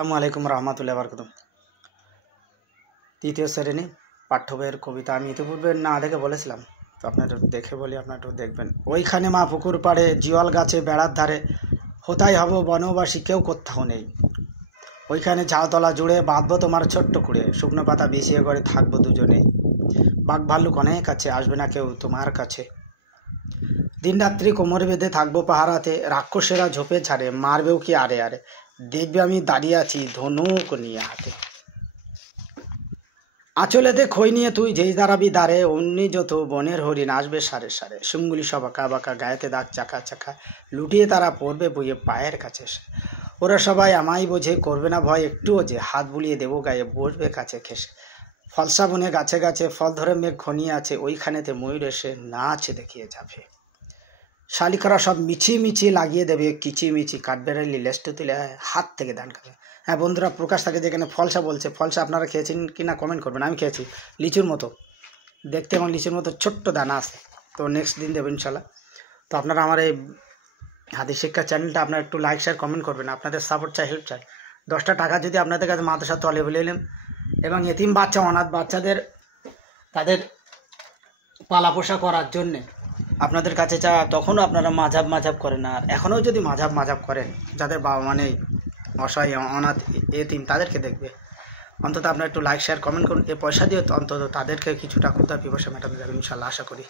আসসালামু আলাইকুম রহমতুল্লাহ বরকত। তৃতীয় শ্রেণী পাঠ্য বইয়ের কবিতা আমি ইতিপূর্বে না দেখে বলেছিলাম, তো আপনারা দেখে বলি, আপনারা একটু দেখবেন। ওইখানে মা পুকুর পাড়ে, জিওয়াল গাছে বেড়ার ধারে, হোতাই হব বনবাসী, কেউ কোথাও নেই। ওইখানে ঝাউতলা জুড়ে বাঁধবো তোমার ছোট্ট কুড়ে, শুকনো পাতা বিছিয়ে করে থাকবো দুজনেই। বাঘ ভাল্লুক অনেক আছে, আসবে না কেউ তোমার কাছে। দিনরাত্রি কোমর বেঁধে থাকবো পাহারাতে, রাক্ষসেরা ঝোপে ছাড়ে, মারবেও কি আরে আরে। দেখবে আমি দাঁড়িয়ে আছি ধনুক নিয়ে হাতে। আঁচলেতে খই নিয়ে তুই যেই দাঁড়াবি দাঁড়ে, অমনি যত বনের হরিণ আসবে সারে সারে। শুঙ্গুলি সব আঁকা বাঁকা, গায়েতে দাগ চাকা চাকা, লুটিয়ে তারা পড়বে বইয়ে পায়ের কাছে এসে। ওরা সবাই আমায় বোঝে, করবে না ভয় একটুও যে, হাত বুলিয়ে দেবো গায়ে, বসবে কাছে ঘেসে। ফলসা বনে গাছে গাছে ফল ধরে মেঘ ঘনিয়ে আছে, ওইখানেতে ময়ূর এসে নাচ দেখিয়ে যাবে। শালিকারা সব মিছি মিছি লাগিয়ে দেবে কিচিমিচি, কাঠবেড়ালি লেস্টে তুলে হাত থেকে দান খাবে। হ্যাঁ বন্ধুরা, প্রকাশ থাকে যেখানে ফলসা বলছে, ফলসা আপনারা খেয়েছেন কি না কমেন্ট করবেন। আমি খেয়েছি, লিচুর মতো দেখতে এবং লিচুর মতো ছোট্ট দানা আছে। তো নেক্সট দিন দেবেন ইনশাল্লাহ। তো আপনারা আমার এই হাদিস শিক্ষা চ্যানেলটা আপনারা একটু লাইক শেয়ার কমেন্ট করবেন। আপনাদের সাপোর্ট চাই, হেল্প চাই। 10টা টাকা যদি আপনাদের কাছে মাদ্রাসা তলেবুল ইলম এবং এতিম বাচ্চা, অনাথ বাচ্চাদের তাদের পালা পোষা করার জন্যে আপনাদের কাছে চাওয়া, তখনও আপনারা মাঝাব করেন। আর এখনও যদি মাঝাব করেন, যাদের বাবা মানে অসহায় অনাথ এতিম তাদেরকে দেখবে, অন্তত আপনারা একটু লাইক শেয়ার কমেন্ট করুন। এই পয়সা দিয়ে অন্তত তাদেরকে কিছুটা ক্ষুধা পিপাসা মেটানো যাবে ইনশাল্লাহ, আশা করি।